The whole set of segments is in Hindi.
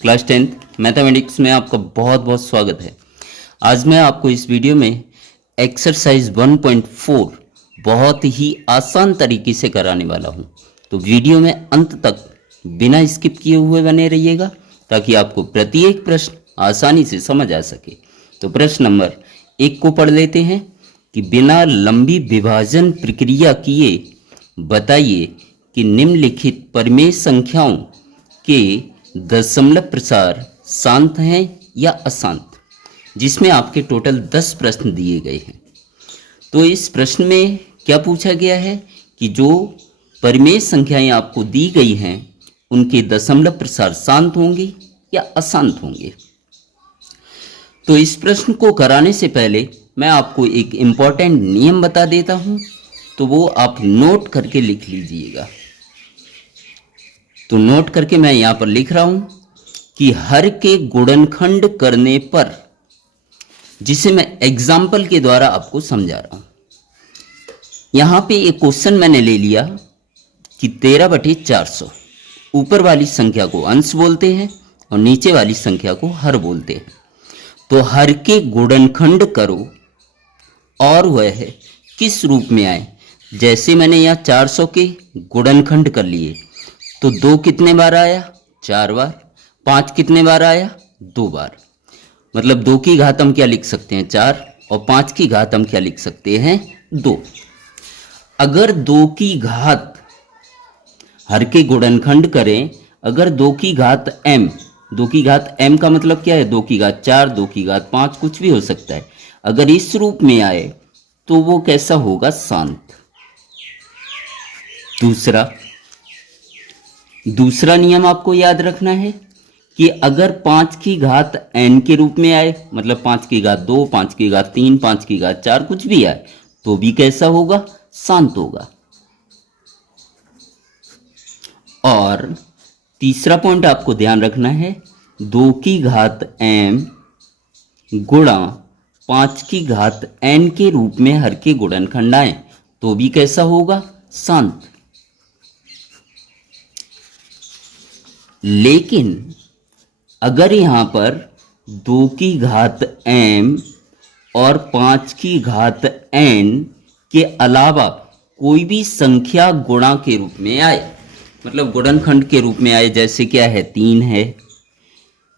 क्लास 10th मैथमेटिक्स में आपका बहुत बहुत स्वागत है। आज मैं आपको इस वीडियो में एक्सरसाइज 1.4 बहुत ही आसान तरीके से कराने वाला हूं। तो वीडियो में अंत तक बिना स्किप किए हुए बने रहिएगा ताकि आपको प्रत्येक प्रश्न आसानी से समझ आ सके। तो प्रश्न नंबर 1 को पढ़ लेते हैं कि बिना लंबी विभाजन प्रक्रिया किए बताइए कि निम्नलिखित परिमेय संख्याओं के दशमलव प्रसार शांत हैं या अशांत, जिसमें आपके टोटल 10 प्रश्न दिए गए हैं। तो इस प्रश्न में क्या पूछा गया है कि जो परिमेय संख्याएं आपको दी गई हैं उनके दशमलव प्रसार शांत होंगे या अशांत होंगे। तो इस प्रश्न को कराने से पहले मैं आपको एक इम्पॉर्टेंट नियम बता देता हूं, तो वो आप नोट करके लिख लीजिएगा। तो नोट करके मैं यहां पर लिख रहा हूं कि हर के गुणनखंड करने पर, जिसे मैं एग्जाम्पल के द्वारा आपको समझा रहा हूं। यहां पे एक क्वेश्चन मैंने ले लिया कि 13/400, ऊपर वाली संख्या को अंश बोलते हैं और नीचे वाली संख्या को हर बोलते हैं। तो हर के गुणनखंड करो और वह किस रूप में आए। जैसे मैंने यहाँ 400 के गुणनखंड कर लिए तो 2 कितने बार आया? 4 बार। 5 कितने बार आया? 2 बार। मतलब 2 की घात हम क्या लिख सकते हैं? 4, और 5 की घात हम क्या लिख सकते हैं? 2। अगर 2 की घात हर के गुणनखंड करें, अगर 2 की घात m, 2 की घात m का मतलब क्या है? 2 की घात 4, 2 की घात 5, कुछ भी हो सकता है। अगर इस रूप में आए तो वो कैसा होगा? शांत। दूसरा नियम आपको याद रखना है कि अगर 5 की घात n के रूप में आए, मतलब 5 की घात 2, 5 की घात 3, 5 की घात 4, कुछ भी आए, तो भी कैसा होगा? शांत होगा। और तीसरा पॉइंट आपको ध्यान रखना है, 2 की घात m गुणा 5 की घात n के रूप में हर के गुणनखंड आए तो भी कैसा होगा? शांत। लेकिन अगर यहां पर 2 की घात m और 5 की घात n के अलावा कोई भी संख्या गुणा के रूप में आए, मतलब गुणनखंड के रूप में आए, जैसे क्या है? 3 है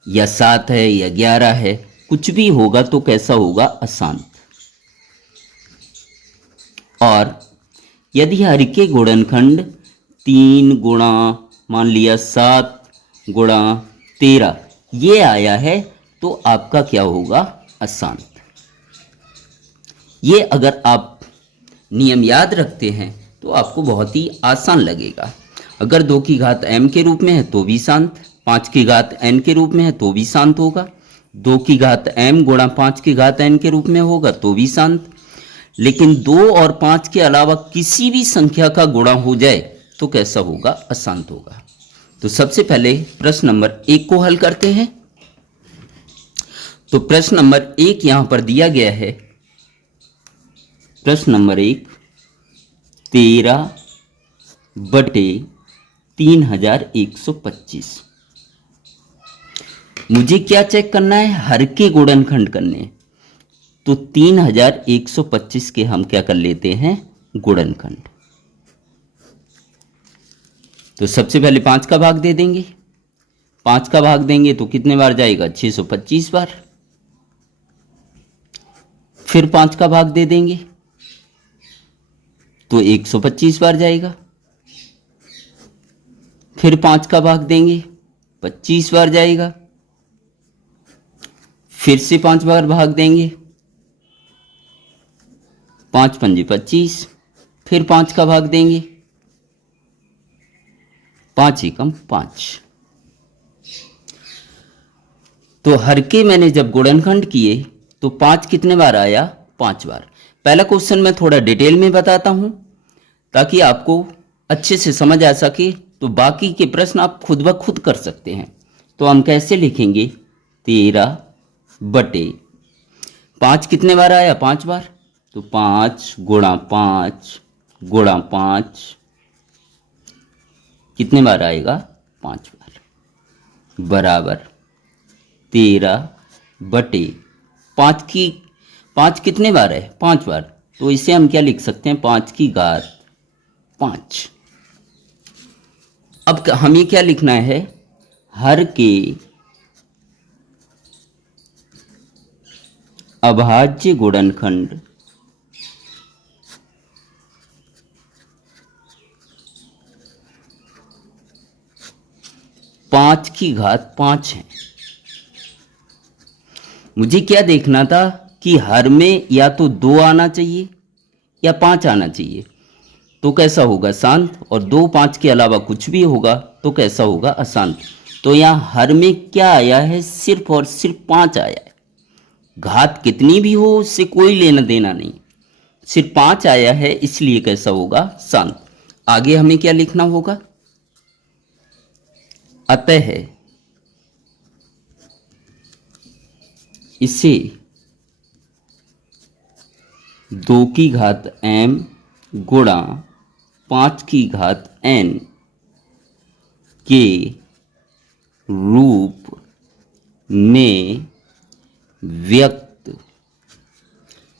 या 7 है या 11 है, कुछ भी होगा तो कैसा होगा? अशांत। और यदि हर के गुणनखंड 3 गुणा मान लिया 7 गुणा 13 ये आया है तो आपका क्या होगा? अशांत। ये अगर आप नियम याद रखते हैं तो आपको बहुत ही आसान लगेगा। अगर 2 की घात m के रूप में है तो भी शांत, 5 की घात n के रूप में है तो भी शांत होगा, 2 की घात m गुणा 5 की घात n के रूप में होगा तो भी शांत। लेकिन 2 और 5 के अलावा किसी भी संख्या का गुणा हो जाए तो कैसा होगा? अशांत होगा। तो सबसे पहले प्रश्न नंबर 1 को हल करते हैं। तो प्रश्न नंबर 1 यहां पर दिया गया है। प्रश्न नंबर 1, 13/3125। मुझे क्या चेक करना है? हर के गुणनखंड करने। तो 3125 के हम क्या कर लेते हैं? गुणनखंड। तो सबसे पहले 5 का भाग दे देंगे। 5 का भाग देंगे तो कितने बार जाएगा? 625 बार। फिर 5 का भाग दे देंगे तो 125 बार जाएगा। फिर 5 का भाग देंगे 25 बार जाएगा। फिर से 5 बार भाग देंगे, 5 पंजे 25। फिर 5 का भाग देंगे, 5 एकम 5। तो हर के मैंने जब गुणनखंड किए तो 5 कितने बार आया? 5 बार। पहला क्वेश्चन मैं थोड़ा डिटेल में बताता हूं ताकि आपको अच्छे से समझ आ सके। तो बाकी के प्रश्न आप खुद ब खुद कर सकते हैं। तो हम कैसे लिखेंगे? 13/5 कितने बार आया? 5 बार। तो 5 गुणा 5 गुणा 5 कितने बार आएगा? 5 बार, बराबर 13/5 की 5 कितने बार है? 5 बार। तो इसे हम क्या लिख सकते हैं? 5 की घात 5। अब हमें क्या लिखना है? हर के अभाज्य गुणनखंड पांच की घात 5 है। मुझे क्या देखना था कि हर में या तो 2 आना चाहिए या 5 आना चाहिए, तो कैसा होगा? शांत। और 2 5 के अलावा कुछ भी होगा तो कैसा होगा? अशांत। तो यहाँ हर में क्या आया है? सिर्फ और सिर्फ 5 आया है। घात कितनी भी हो उससे कोई लेना देना नहीं, सिर्फ 5 आया है, इसलिए कैसा होगा? शांत। आगे हमें क्या लिखना होगा? अतः इसे 2 की घात m गुणा 5 की घात n के रूप में व्यक्त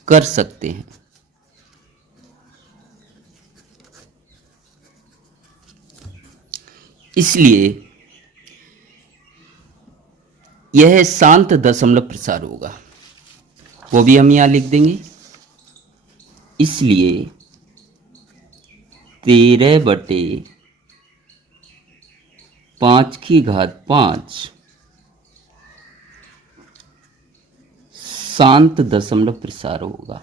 कर सकते हैं। इसलिए यह शांत दशमलव प्रसार होगा, वो भी हम यहां लिख देंगे। इसलिए 13/5 की घात 5 शांत दशमलव प्रसार होगा।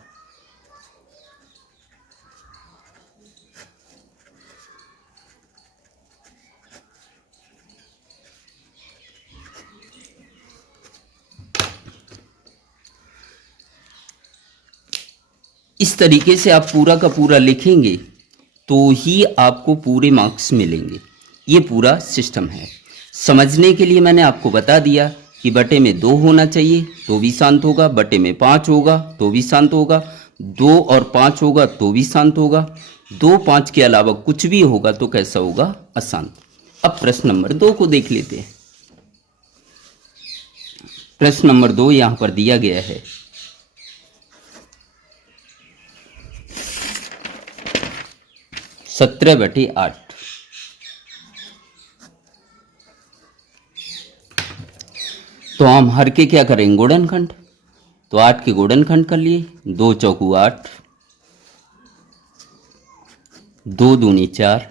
इस तरीके से आप पूरा का पूरा लिखेंगे तो ही आपको पूरे मार्क्स मिलेंगे। ये पूरा सिस्टम है। समझने के लिए मैंने आपको बता दिया कि बटे में 2 होना चाहिए तो भी शांत होगा, बटे में 5 होगा तो भी शांत होगा, 2 और 5 होगा तो भी शांत होगा, 2 5 के अलावा कुछ भी होगा तो कैसा होगा? अशांत। अब प्रश्न नंबर 2 को देख लेते हैं। प्रश्न नंबर 2 यहां पर दिया गया है। 17/8। तो हम हर के क्या करेंगे? गुणनखंड। तो 8 के गुणनखंड कर लिए, 2 चौकू 8, 2 दूनी 4,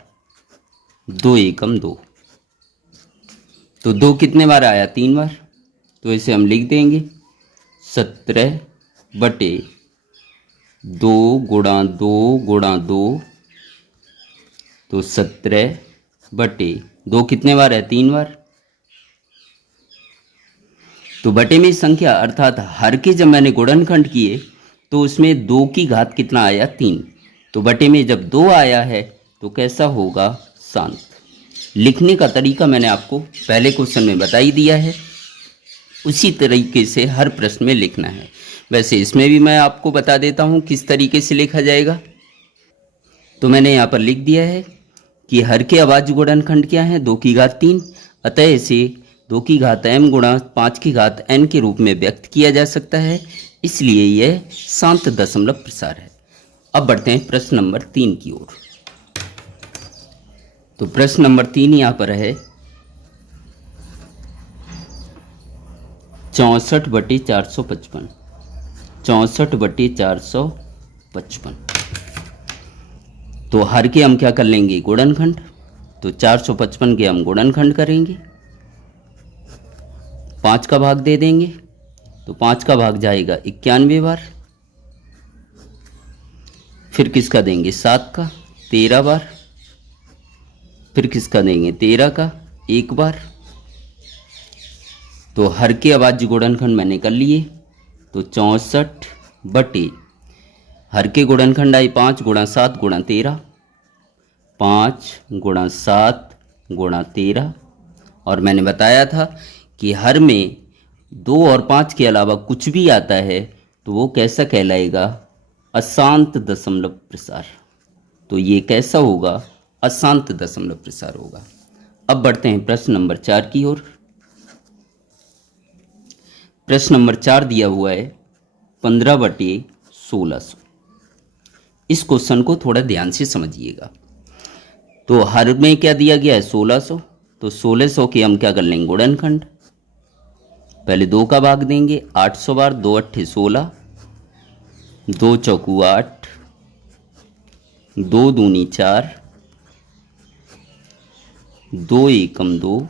2 एकम 2। तो 2 कितने बार आया? 3 बार। तो इसे हम लिख देंगे 17/2 गुणा 2 गुणा 2। तो 17/2 कितने बार है? 3 बार। तो बटे में संख्या अर्थात हर के जब मैंने गुणनखंड किए तो उसमें 2 की घात कितना आया? 3। तो बटे में जब 2 आया है तो कैसा होगा? शांत। लिखने का तरीका मैंने आपको पहले क्वेश्चन में बता ही दिया है, उसी तरीके से हर प्रश्न में लिखना है। वैसे इसमें भी मैं आपको बता देता हूँ किस तरीके से लिखा जाएगा। तो मैंने यहाँ पर लिख दिया है कि हर के अभाज्य गुणनखंड क्या है? 2 की घात 3। अतः इसे 2 की घात m गुणा 5 की घात n के रूप में व्यक्त किया जा सकता है, इसलिए यह शांत दशमलव प्रसार है। अब बढ़ते हैं प्रश्न नंबर 3 की ओर। तो प्रश्न नंबर 3 यहाँ पर है 64/455। 64/455। तो हर के हम क्या कर लेंगे? गुणनखंड। तो 455 के हम गुणनखंड करेंगे, 5 का भाग दे देंगे। तो 5 का भाग जाएगा 91 बार। फिर किसका देंगे? 7 का 13 बार। फिर किसका देंगे? 13 का 1 बार। तो हर के अभाज्य गुणनखंड मैंने कर लिए। तो 64 हर के गुणनखंड आई 5 गुणा 7 गुणा 13, 5 गुणा 7 गुणा 13। और मैंने बताया था कि हर में 2 और 5 के अलावा कुछ भी आता है तो वो कैसा कहलाएगा? अशांत दशमलव प्रसार। तो ये कैसा होगा? अशांत दशमलव प्रसार होगा। अब बढ़ते हैं प्रश्न नंबर 4 की ओर। प्रश्न नंबर 4 दिया हुआ है 15/1600। इस क्वेश्चन को थोड़ा ध्यान से समझिएगा। तो हर में क्या दिया गया है 1600, तो 1600 के हम क्या कर लेंगे गुणनखंड। पहले 2 का भाग देंगे 800 बार, 2 अट्ठे 16, 2 चौकू 8, 2 दूनी 4, 2 एकम 2,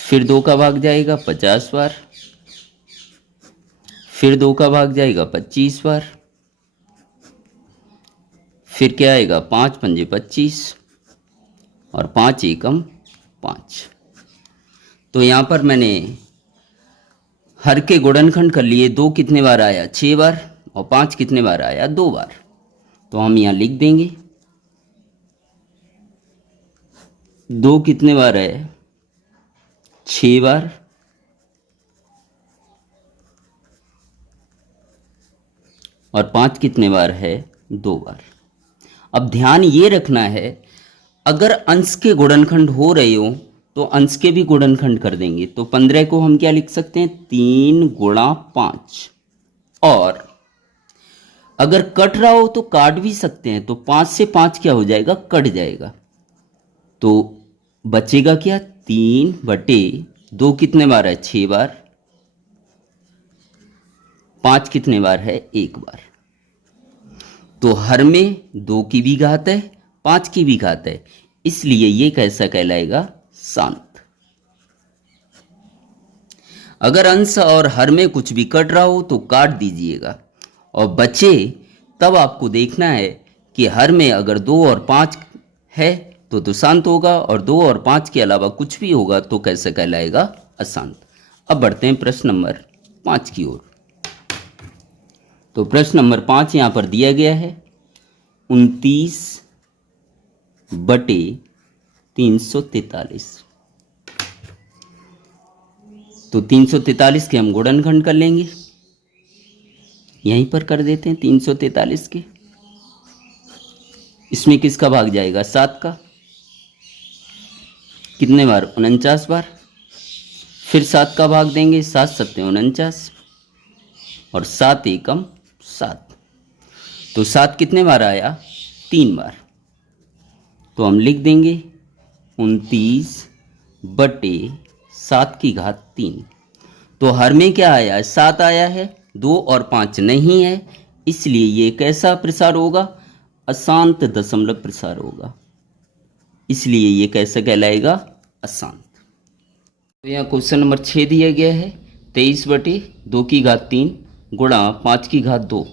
फिर 2 का भाग जाएगा 50 बार, फिर 2 का भाग जाएगा 25 बार, फिर क्या आएगा 5 पंजे 25 और 5 एकम 5। तो यहाँ पर मैंने हर के गुणनखंड कर लिए। 2 कितने बार आया 6 बार और 5 कितने बार आया 2 बार। तो हम यहाँ लिख देंगे 2 कितने बार है 6 बार और 5 कितने बार है 2 बार। अब ध्यान ये रखना है, अगर अंश के गुणनखंड हो रहे हो तो अंश के भी गुणनखंड कर देंगे। तो 15 को हम क्या लिख सकते हैं 3 गुणा 5। और अगर कट रहा हो तो काट भी सकते हैं। तो 5 से 5 क्या हो जाएगा कट जाएगा। तो बचेगा क्या 3/2 कितने बार है 6 बार, 5 कितने बार है 1 बार। तो हर में 2 की भी घात है 5 की भी घात है, इसलिए ये कैसा कहलाएगा शांत। अगर अंश और हर में कुछ भी कट रहा हो तो काट दीजिएगा और बचे तब आपको देखना है कि हर में अगर 2 और 5 है तो शांत होगा और 2 और 5 के अलावा कुछ भी होगा तो कैसे कहलाएगा अशांत। अब बढ़ते हैं प्रश्न नंबर 5 की ओर। तो प्रश्न नंबर 5 यहाँ पर दिया गया है 29/343। तो 343 के हम गुणनखंड कर लेंगे। यहीं पर कर देते हैं 343 के। इसमें किसका भाग जाएगा 7 का, कितने बार 49 बार। फिर 7 का भाग देंगे 7 सत्ते 49 और 7 एकम 7। तो 7 कितने बार आया 3 बार। तो हम लिख देंगे 29/7 तो हर में क्या आया 7 आया है, 2 और 5 नहीं है, इसलिए ये कैसा प्रसार होगा अशांत दशमलव प्रसार होगा। इसलिए ये कैसे कहलाएगा अशांत। तो यहाँ क्वेश्चन नंबर 6 दिया गया है 23/2 गुणा 5/2।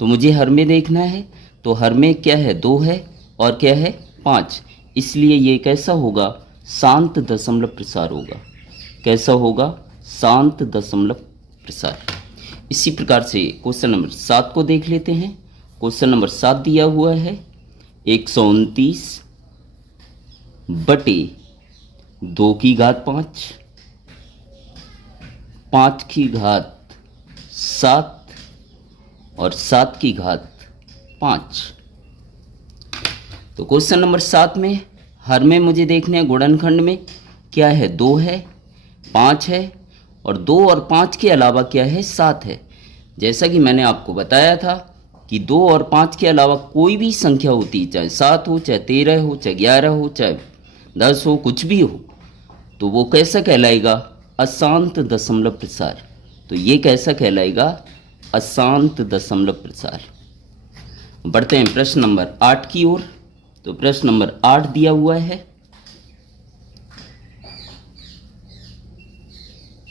तो मुझे हर में देखना है। तो हर में क्या है 2 है और क्या है 5, इसलिए ये कैसा होगा शांत दशमलव प्रसार होगा। कैसा होगा शांत दशमलव प्रसार। इसी प्रकार से क्वेश्चन नंबर 7 को देख लेते हैं। क्वेश्चन नंबर 7 दिया हुआ है 129/2/5, 5/7 और 7/5। तो क्वेश्चन नंबर 7 में हर में मुझे देखने हैं गुणनखंड में क्या है 2 है 5 है और 2 और 5 के अलावा क्या है 7 है। जैसा कि मैंने आपको बताया था कि 2 और 5 के अलावा कोई भी संख्या होती, चाहे 7 हो, चाहे 13 हो, चाहे 11 हो, चाहे 10 हो, कुछ भी हो, तो वो कैसा कहलाएगा अशांत दशमलव प्रसार। तो ये कैसा कहलाएगा अशांत दशमलव प्रसार। बढ़ते हैं प्रश्न नंबर 8 की ओर। तो प्रश्न नंबर 8 दिया हुआ है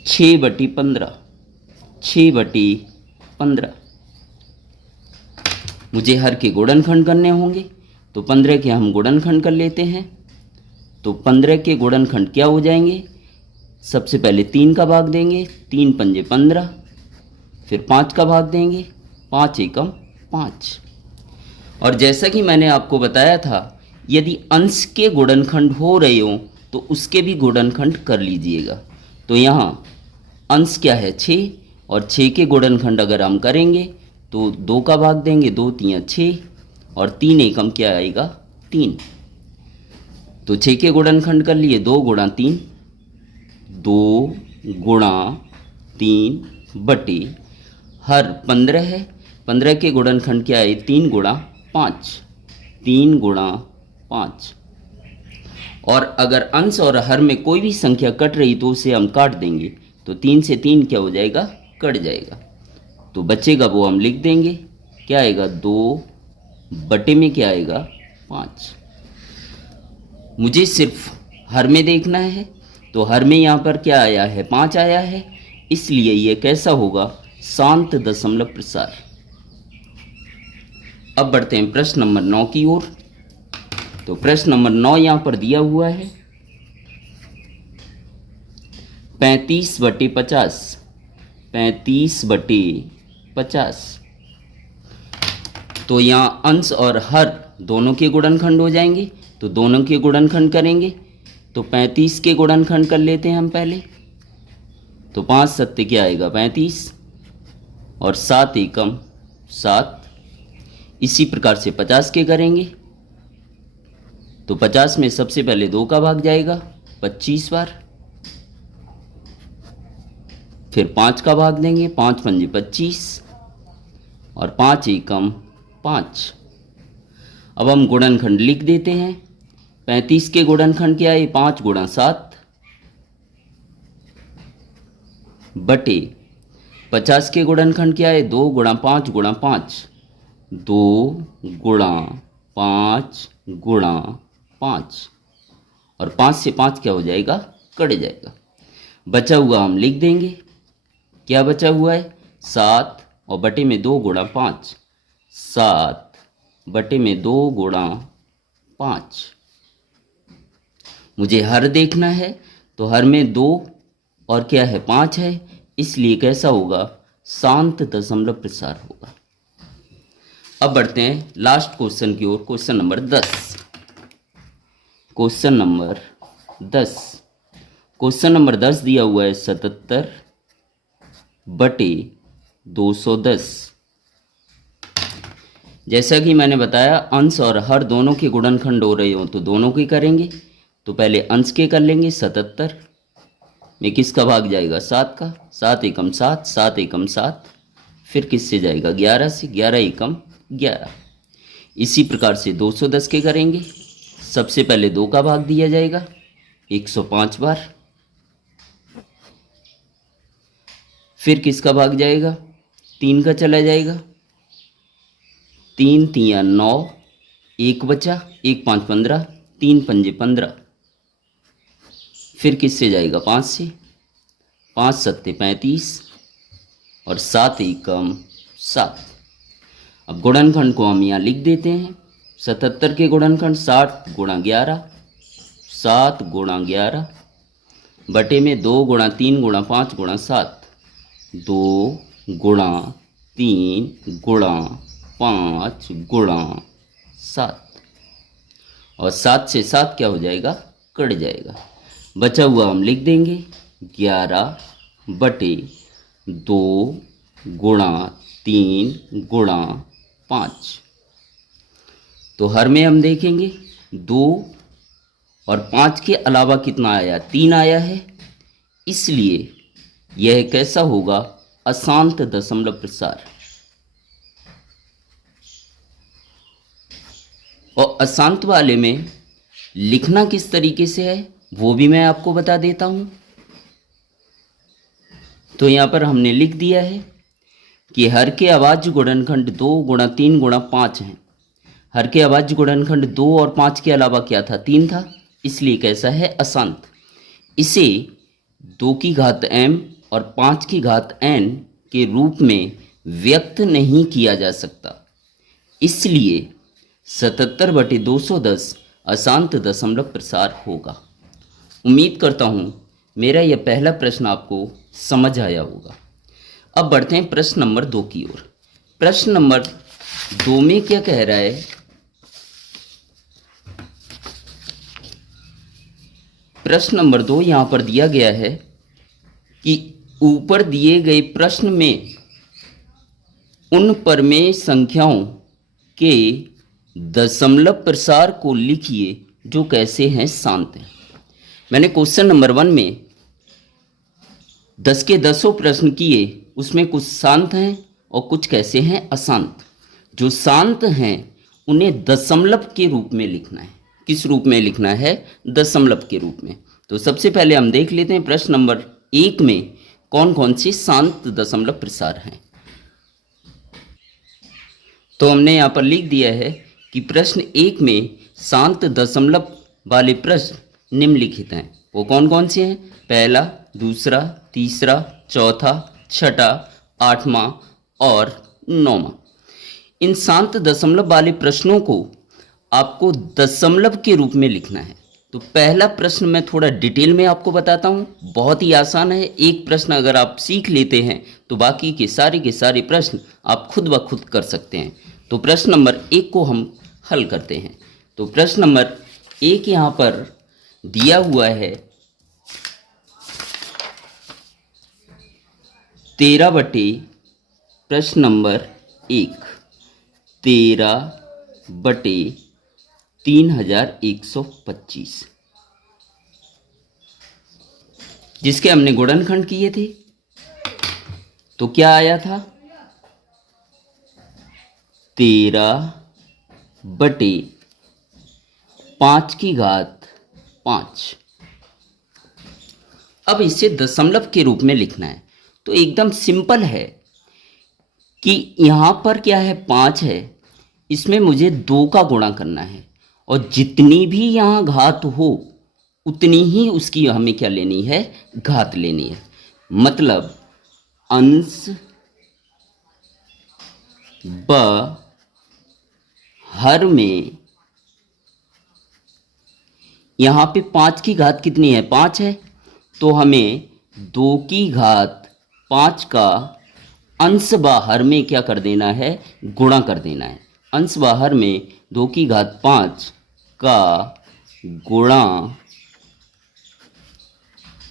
6/15। 6/15 मुझे हर के गुणनखंड करने होंगे। तो 15 के हम गुणनखंड कर लेते हैं। तो 15 के गुणनखंड क्या हो जाएंगे, सबसे पहले 3 का भाग देंगे, 3 पंजे 15, फिर 5 का भाग देंगे, 5 एकम 5। और जैसा कि मैंने आपको बताया था यदि अंश के गुणनखंड हो रहे हो तो उसके भी गुणनखंड कर लीजिएगा। तो यहाँ अंश क्या है 6 और 6 के गुणनखंड अगर हम करेंगे तो 2 का भाग देंगे, 2 3 6 और 3 एकम क्या आएगा 3। तो 6 के गुणनखंड कर लिए 2 गुणा 3 2 गुणा 3 बटे हर 15 है, 15 के गुणनखंड क्या है 3 गुणा 5, 3 गुणा 5। और अगर अंश और हर में कोई भी संख्या कट रही तो उसे हम काट देंगे, तो 3 से 3 क्या हो जाएगा, कट जाएगा। तो बचेगा वो हम लिख देंगे, क्या आएगा 2 बटे में क्या आएगा 5। मुझे सिर्फ हर में देखना है, तो हर में यहाँ पर क्या आया है 5 आया है, इसलिए ये कैसा होगा, शांत दशमलव प्रसार। अब बढ़ते हैं प्रश्न नंबर 9 की ओर। तो प्रश्न नंबर 9 यहाँ पर दिया हुआ है 35 बटे 50, 35 बटे 50। तो यहाँ अंश और हर दोनों के गुणनखंड हो जाएंगे, तो दोनों के गुणनखंड करेंगे। तो 35 के गुणनखंड कर लेते हैं हम पहले। तो 5 सत्ते क्या आएगा 35 और 7 एकम 7। इसी प्रकार से 50 के करेंगे। तो 50 में सबसे पहले 2 का भाग जाएगा 25 बार, फिर 5 का भाग देंगे, 5 पंजे 25 और 5 एकम 5। अब हम गुणनखंड लिख देते हैं। 35 के गुणनखंड क्या है 5 गुणा 7 बटे 50 के गुणनखंड क्या है 2 गुणा 5 गुणा 5, 2 गुणा 5 गुणा 5 और 5 से 5 क्या हो जाएगा, कट जाएगा। बचा हुआ हम लिख देंगे, क्या बचा हुआ है 7 और बटे में 2 गुणा 5, 7 बटे में 2 गुणा 5। मुझे हर देखना है, तो हर में 2 और क्या है 5 है, इसलिए कैसा होगा, शांत दशमलव प्रसार होगा। अब बढ़ते हैं लास्ट क्वेश्चन की ओर, question number 10। Question number 10, question number 10 दिया हुआ है 77 बटे 210। जैसा कि मैंने बताया अंश और हर दोनों के गुणनखंड हो रहे हो तो दोनों के करेंगे। तो पहले अंश के कर लेंगे, 77 में किसका भाग जाएगा 7 का, 7 एकम 7, 7 एकम 7, फिर किससे जाएगा 11 से, 11 एकम 11। इसी प्रकार से 210 के करेंगे। सबसे पहले 2 का भाग दिया जाएगा 105 बार, फिर किसका भाग जाएगा 3 का चला जाएगा, 3 तिया 9, 1 बचा, 1 5 15, 3 पंजे 15, फिर किससे जाएगा 5 से, 5 सत्ते 35 और 7 एकम 7। अब गुणनखंड को हम यहाँ लिख देते हैं। 77 के गुणनखंड 7 गुणा 11, 7 गुणा 11 बटे में 2 गुणा 3 गुणा 5 गुणा 7, 2 गुणा 3 गुणा 5 गुणा 7 और 7 से 7 क्या हो जाएगा, कट जाएगा। बचा हुआ हम लिख देंगे 11 बटे 2 गुणा 3 गुणा 5। तो हर में हम देखेंगे 2 और 5 के अलावा कितना आया 3 आया है, इसलिए यह कैसा होगा, अशांत दशमलव प्रसार। और अशांत वाले में लिखना किस तरीके से है वो भी मैं आपको बता देता हूं। तो यहां पर हमने लिख दिया है कि हर के अभाज्य गुणनखंड 2 गुणा 3 गुणा 5 हैं। हर के अभाज्य गुणनखंड 2 और 5 के अलावा क्या था 3 था, इसलिए कैसा है अशांत। इसे 2 की घात m और 5 की घात n के रूप में व्यक्त नहीं किया जा सकता, इसलिए 77 बटे 210 अशांत दशमलव प्रसार होगा। उम्मीद करता हूँ मेरा यह पहला प्रश्न आपको समझ आया होगा। अब बढ़ते हैं प्रश्न नंबर 2 की ओर। प्रश्न नंबर 2 में क्या कह रहा है, प्रश्न नंबर 2 यहाँ पर दिया गया है कि ऊपर दिए गए प्रश्न में उन परमेय संख्याओं के दशमलव प्रसार को लिखिए जो कैसे हैं शांत हैं। मैंने क्वेश्चन नंबर 1 में 10 के 10 प्रश्न किए, उसमें कुछ शांत हैं और कुछ कैसे हैं, अशांत। जो शांत हैं उन्हें दशमलव के रूप में लिखना है। किस रूप में लिखना है? दशमलव के रूप में। तो सबसे पहले हम देख लेते हैं प्रश्न नंबर 1 में कौन कौन से शांत दशमलव प्रसार हैं। तो हमने यहाँ पर लिख दिया है कि प्रश्न 1 में शांत दशमलव वाले प्रश्न निम्नलिखित हैं। वो कौन कौन से हैं? पहला, दूसरा, तीसरा, चौथा, छठा, आठवां और नौवां। इन शांत दशमलव वाले प्रश्नों को आपको दशमलव के रूप में लिखना है। तो पहला प्रश्न मैं थोड़ा डिटेल में आपको बताता हूँ, बहुत ही आसान है। एक प्रश्न अगर आप सीख लेते हैं तो बाकी के सारे प्रश्न आप खुद ब खुद कर सकते हैं। तो प्रश्न नंबर 1 को हम हल करते हैं। तो प्रश्न नंबर 1 यहाँ पर दिया हुआ है 13 बटे प्रश्न नंबर 1, 13 बटे 3125, जिसके हमने गुणनखंड किए थे। तो क्या आया था? 13 बटे 5 की घात 5। अब इसे दशमलव के रूप में लिखना है। तो एकदम सिंपल है कि यहाँ पर क्या है, 5 है, इसमें मुझे 2 का गुणा करना है और जितनी भी यहाँ घात हो उतनी ही उसकी हमें क्या लेनी है, घात लेनी है। मतलब अंश ब हर में यहाँ पे 5 की घात कितनी है, 5 है, तो हमें 2 की घात 5 का अंश बाहर में क्या कर देना है, गुणा कर देना है। अंश बाहर में 2 की घात 5 का गुणा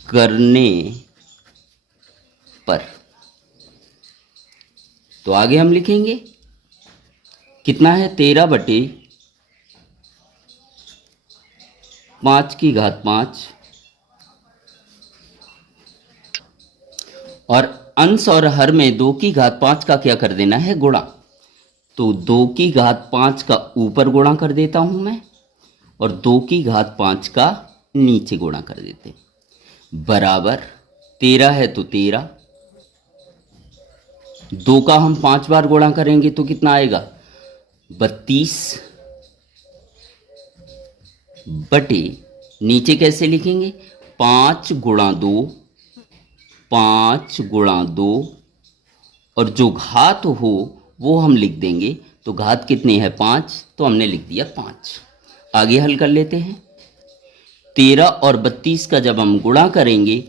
करने पर। तो आगे हम लिखेंगे कितना है, 13 बटे 5 की घात 5 और अंश और हर में 2 की घात 5 का क्या कर देना है, गुणा। तो 2 की घात 5 का ऊपर गुणा कर देता हूं मैं और 2 की घात 5 का नीचे गुणा कर देते, बराबर 13 है तो 13, 2 का हम 5 बार गुणा करेंगे तो कितना आएगा, 32 बटे, नीचे कैसे लिखेंगे, 5 गुणा 2, 5 गुणा 2 और जो घात हो वो हम लिख देंगे। तो घात कितनी है, 5, तो हमने लिख दिया 5। आगे हल कर लेते हैं। 13 और 32 का जब हम गुणा करेंगे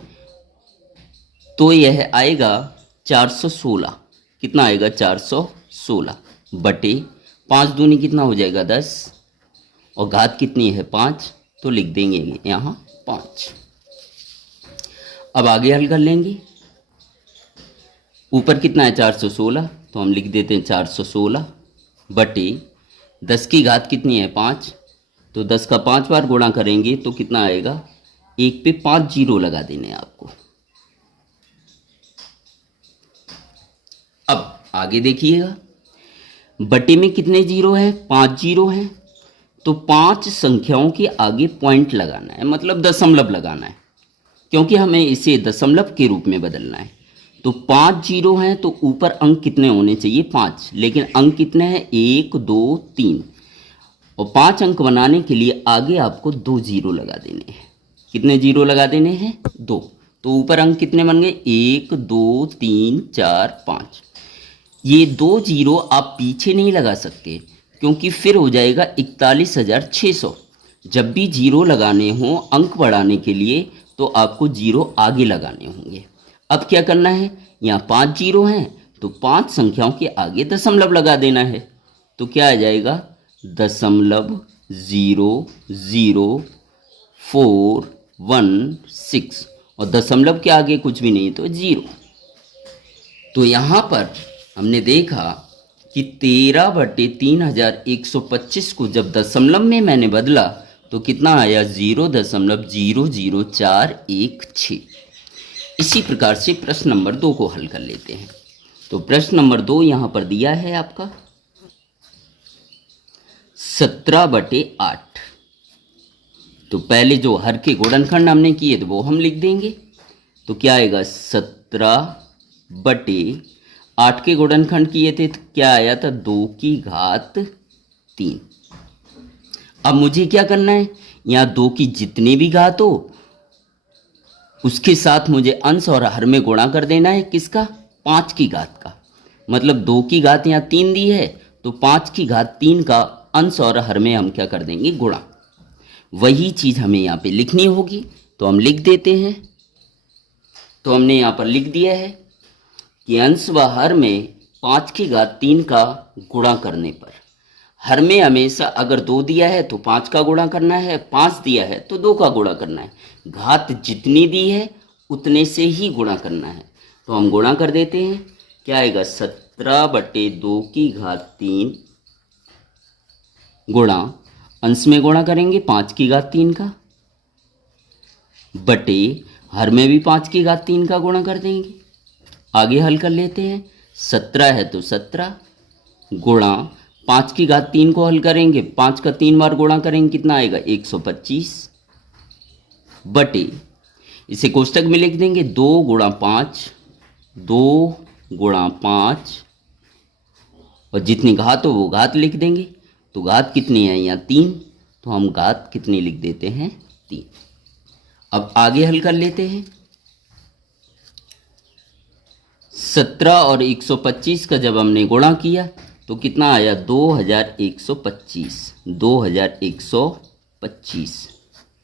तो यह आएगा 416। कितना आएगा, 416 बटे 5 दूनी कितना हो जाएगा, 10 और घात कितनी है, 5, तो लिख देंगे यहाँ 5। अब आगे हल कर लेंगे। ऊपर कितना है, 416, तो हम लिख देते हैं 416 बटे 10 की घात कितनी है, 5, तो 10 का 5 बार गुणा करेंगे तो कितना आएगा, 1 पे 5 जीरो लगा देने हैं आपको। अब आगे देखिएगा, बटे में कितने जीरो हैं, 5 जीरो हैं, तो 5 संख्याओं के आगे पॉइंट लगाना है, मतलब दशमलव लगाना है, क्योंकि हमें इसे दशमलव के रूप में बदलना है। तो 5 जीरो हैं तो ऊपर अंक कितने होने चाहिए, 5, लेकिन अंक कितने हैं, 1 2 3, और 5 अंक बनाने के लिए आगे आपको 2 जीरो लगा देने हैं। कितने जीरो लगा देने हैं, 2। तो ऊपर अंक कितने बन गए, 1 2 3 4 5। ये 2 जीरो आप पीछे नहीं लगा सकते क्योंकि फिर हो जाएगा 41,600। जब भी जीरो लगाने हो अंक बढ़ाने के लिए तो आपको जीरो आगे लगाने होंगे। अब क्या करना है, यहाँ 5 जीरो हैं तो 5 संख्याओं के आगे दशमलव लगा देना है। तो क्या आ जाएगा, 0.00416 और दशमलव के आगे कुछ भी नहीं तो जीरो। तो यहाँ पर हमने देखा कि 13 बटे 3125 को जब दशमलव में मैंने बदला तो कितना आया, 0.00416। इसी प्रकार से प्रश्न नंबर 2 को हल कर लेते हैं। तो प्रश्न नंबर 2 यहाँ पर दिया है आपका 17/8। तो पहले जो हर के गुणनखंड हमने किए थे वो हम लिख देंगे। तो क्या आएगा 17/8 के गुणनखंड किए थे तो क्या आया था 2⁻3। अब मुझे क्या करना है, यहाँ 2 की जितनी भी घात हो उसके साथ मुझे अंश और हर में गुणा कर देना है। किसका? 5 की घात का। मतलब 2 की घात यहाँ 3 दी है तो 5 की घात 3 का अंश और हर में हम क्या कर देंगे? गुणा। वही चीज़ हमें यहाँ पे लिखनी होगी तो हम लिख देते हैं। तो हमने यहाँ पर लिख दिया है कि अंश व हर में 5 की घात 3 का गुणा करने पर, हर में हमेशा अगर 2 दिया है तो 5 का गुणा करना है, 5 दिया है तो 2 का गुणा करना है। घात जितनी दी है उतने से ही गुणा करना है। तो हम गुणा कर देते हैं। क्या आएगा 17/2⁻3 गुणा, अंश में गुणा करेंगे 5 की घात 3 का, बटे हर में भी 5 की घात 3 का गुणा कर देंगे। आगे हल कर लेते हैं। 17 है तो 17 गुणा 5 की घात 3 को हल करेंगे, 5 का 3 बार गुणा करेंगे, कितना आएगा 125, बटे इसे कोष्टक में लिख देंगे 2 गुणा 5, 2 गुणा 5 और जितनी घात हो वो घात लिख देंगे। तो घात कितनी है यहाँ 3, तो हम घात कितनी लिख देते हैं 3। अब आगे हल कर लेते हैं। 17 और 125 का जब हमने गुणा किया तो कितना आया 2125, 2125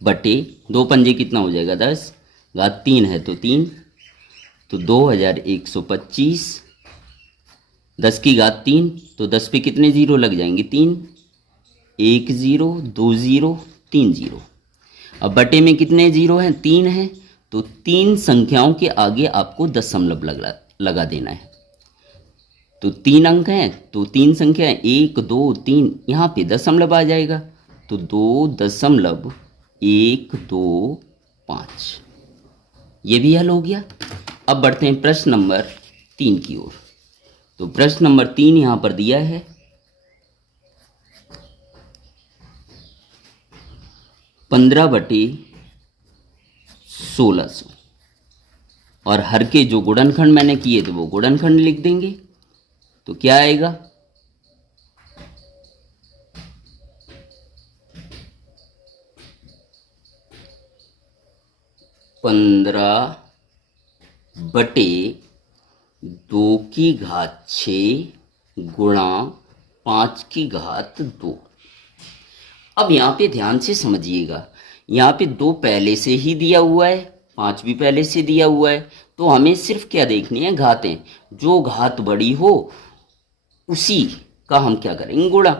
बटे 2 पंजे कितना हो जाएगा 10, घात 3 है तो 3, तो 2125, 10 की घात 3 तो 10 पे कितने जीरो लग जाएंगे 3, 1 0 2 0 3 0। अब बटे में कितने जीरो हैं 3 हैं, तो 3 संख्याओं के आगे आपको दशमलव लगा देना है। तो 3 अंक हैं तो 3 संख्या 1 2 3, यहाँ पे दशमलव आ जाएगा तो 2.125। ये भी हल हो गया। अब बढ़ते हैं प्रश्न नंबर 3 की ओर। तो प्रश्न नंबर 3 यहाँ पर दिया है 15/1600 और हर के जो गुणनखंड मैंने किए थे वो गुणनखंड लिख देंगे। तो क्या आएगा 15/2⁻6 गुणा 5⁻2। अब यहाँ पे ध्यान से समझिएगा, यहाँ पे 2 पहले से ही दिया हुआ है, 5 भी पहले से दिया हुआ है, तो हमें सिर्फ क्या देखनी है घातें। जो घात बड़ी हो उसी का हम क्या करेंगे गुणा।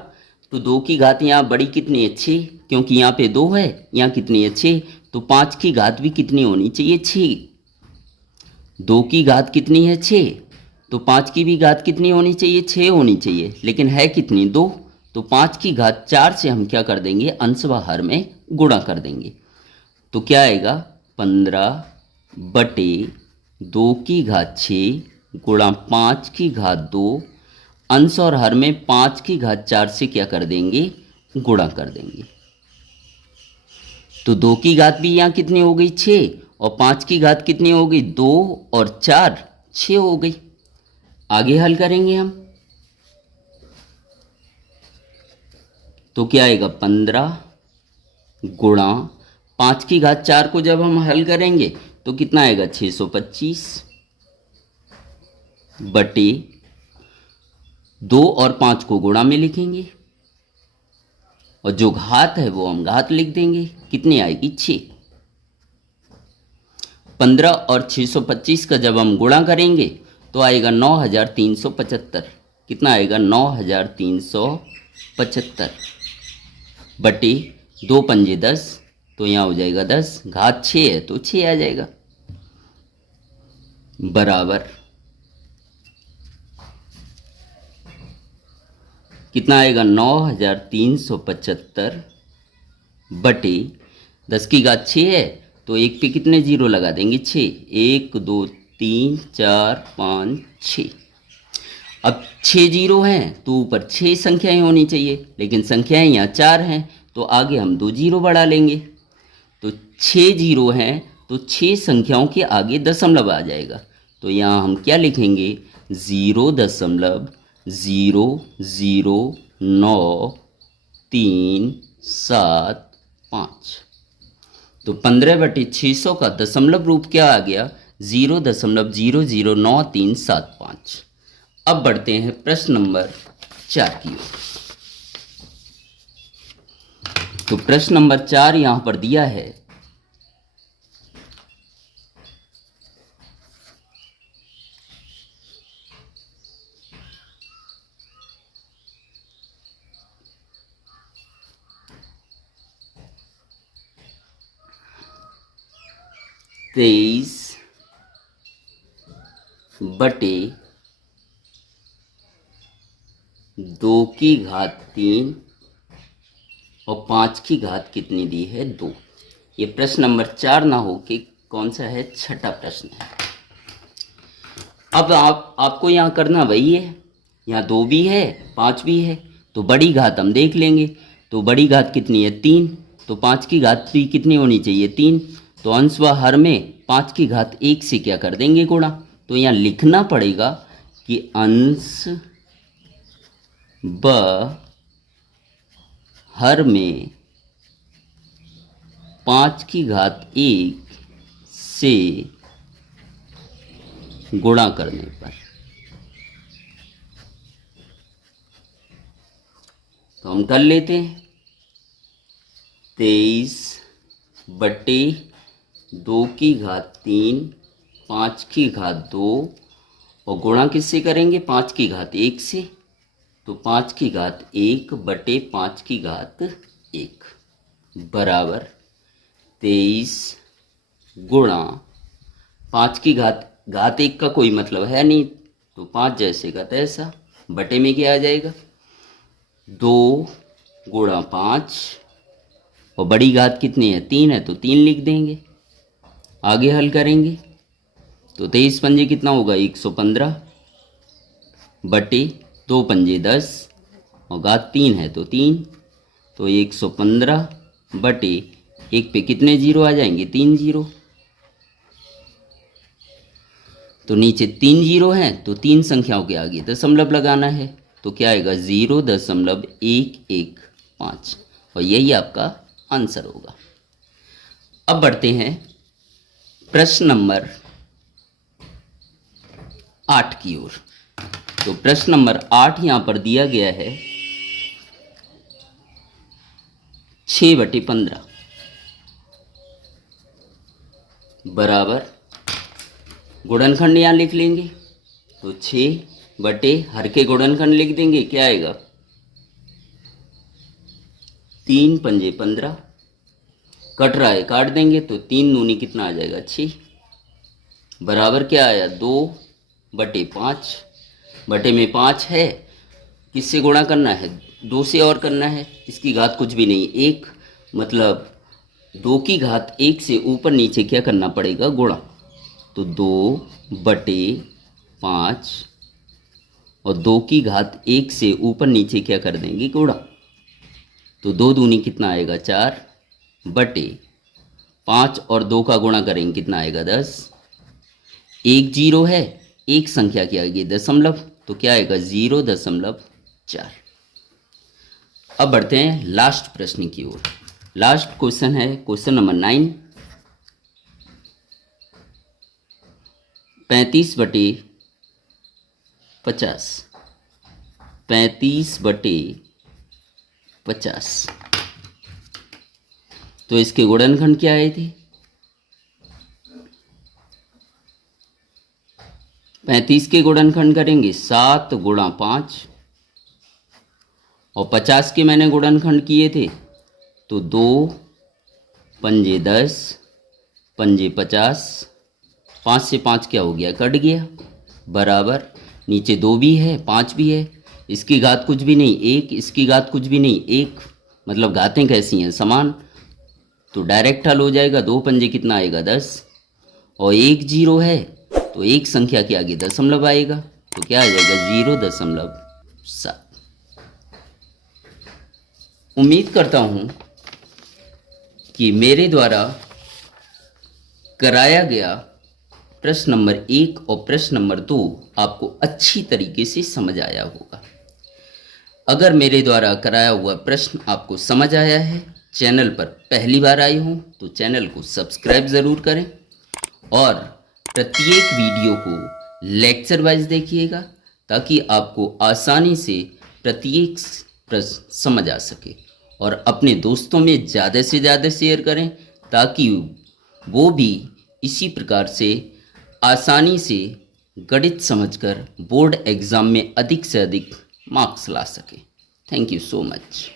तो 2 की घात यहाँ बड़ी कितनी है 6, क्योंकि यहाँ पे 2 है, यहाँ कितनी है 6, तो 5 की घात भी कितनी होनी चाहिए 6। 2 की घात कितनी है 6, तो 5 की भी घात कितनी होनी चाहिए 6 होनी चाहिए, लेकिन है कितनी 2, तो 5 की घात 4 से हम क्या कर देंगे अंश व हर में गुणा कर देंगे। तो क्या आएगा 15/2⁻6 गुणा 5⁻2, अंश और हर में 5⁻4 से क्या कर देंगे गुणा कर देंगे। तो 2 की घात भी यहाँ कितनी हो गई 6 और 5 की घात कितनी हो गई 2 और 4 6 हो गई। आगे हल करेंगे हम। तो क्या आएगा 15 गुणा 5⁻4 को जब हम हल करेंगे तो कितना आएगा 625 बटे 2 और 5 को गुणा में लिखेंगे और जो घात है वो हम घात लिख देंगे। कितनी आएगी 6। 15 और 625 का जब हम गुणा करेंगे तो आएगा 9375। कितना आएगा 9375 बटे 2 पंजे 10, तो यहाँ हो जाएगा 10, घात 6 है तो 6 आ जाएगा, बराबर कितना आएगा 9375 बटे 10 की घात 6 है तो एक पे कितने जीरो लगा देंगे? 6। 1 2 3 4 5 6। अब 6 जीरो हैं तो ऊपर 6 संख्याएं होनी चाहिए, लेकिन संख्याएं यहाँ 4 हैं तो आगे हम 2 जीरो बढ़ा लेंगे। तो 6 जीरो हैं तो 6 संख्याओं के आगे दशमलव आ जाएगा। तो यहाँ हम क्या लिखेंगे? 0.009375। तो 15/600 का दशमलव रूप क्या आ गया? 0.009375। अब बढ़ते हैं प्रश्न नंबर 4 की ओर। तो प्रश्न नंबर 4 यहां पर दिया है। तेईस बटे 2⁻³ और 5⁻³ कितनी दी है? 2। ये प्रश्न नंबर 4 ना हो कि कौन सा है? छठा प्रश्न है। अब आपको यहाँ करना वही है, यहाँ 2 भी है 5 भी है, तो बड़ी घात हम देख लेंगे। तो बड़ी घात कितनी है? 3। तो 5⁻³ भी कितनी होनी चाहिए? 3। तो अंश व हर में 5⁻1 से क्या कर देंगे? गुणा। तो यहाँ लिखना पड़ेगा कि अंश व हर में 5⁻1 से गुणा करने पर। तो हम कर लेते हैं। 23 बटे 2⁻3 5⁻2 और गुणा किससे करेंगे? 5⁻1 से। तो 5⁻1 बटे 5⁻1 बराबर 23 गुणा 5⁻1 का कोई मतलब है नहीं, तो 5 जैसे का तैसा। बटे में क्या आ जाएगा? 2 गुणा 5 और बड़ी घात कितनी है? 3 है तो 3 लिख देंगे। आगे हल करेंगे तो 23 पंजे कितना होगा? 115 बटे 2 पंजे 10 और घात 3 है तो 3, तो 115 बटे 1 पे कितने जीरो आ जाएंगे? 3 जीरो। तो नीचे 3 जीरो हैं तो 3 संख्याओं के आगे दशमलव लगाना है, तो क्या आएगा? 0.115 और यही आपका आंसर होगा। अब बढ़ते हैं प्रश्न नंबर 8 की ओर। तो प्रश्न नंबर 8 यहां पर दिया गया है 6/15 बराबर, गुणनखंड यहां लिख लेंगे। तो 6 बटे हर के गुणनखंड लिख देंगे, क्या आएगा? 3 पंजे 15, कट रहा है काट देंगे तो 3 दूनी कितना आ जाएगा? 6 बराबर क्या आया? 2 बटे 5। बटे में 5 है, किससे गुणा करना है? 2 से और करना है, इसकी घात कुछ भी नहीं 1, मतलब 2⁻1 से ऊपर नीचे क्या करना पड़ेगा? गुणा। तो 2 बटे 5 और 2⁻1 से ऊपर नीचे क्या कर देंगे? गुणा। तो 2 दूनी कितना आएगा? 4 बटे 5 और 2 का गुणा करेंगे कितना आएगा? 10। 1 जीरो है, एक संख्या के आगे दशमलव, तो क्या आएगा? 0.4। अब बढ़ते हैं लास्ट प्रश्न की ओर। लास्ट क्वेश्चन है क्वेश्चन नंबर 9। 35/50 35/50। तो इसके गुणनखंड क्या आए थे? 35 के गुणनखंड करेंगे 7 गुणा 5 और 50 के मैंने गुणनखंड किए थे तो 2 पंजे 10 पंजे 50, 5 से 5 क्या हो गया? कट गया। बराबर नीचे 2 भी है 5 भी है, इसकी घात कुछ भी नहीं 1, इसकी घात कुछ भी नहीं 1, मतलब घातें कैसी हैं? समान। तो डायरेक्ट हल हो जाएगा। 2 पंजे कितना आएगा 10, और 1 जीरो है तो एक संख्या के आगे दशमलव आएगा, तो क्या आ जाएगा 0.7। उम्मीद करता हूँ कि मेरे द्वारा कराया गया प्रश्न नंबर 1 और प्रश्न नंबर 2 आपको अच्छी तरीके से समझ आया होगा। अगर मेरे द्वारा कराया हुआ प्रश्न आपको समझ आया है, चैनल पर पहली बार आए हों तो चैनल को सब्सक्राइब ज़रूर करें और प्रत्येक वीडियो को लेक्चर वाइज देखिएगा ताकि आपको आसानी से प्रत्येक प्रश्न समझ आ सके, और अपने दोस्तों में ज़्यादा से ज़्यादा शेयर करें ताकि वो भी इसी प्रकार से आसानी से गणित समझकर बोर्ड एग्ज़ाम में अधिक से अधिक मार्क्स ला सके। Thank you so much.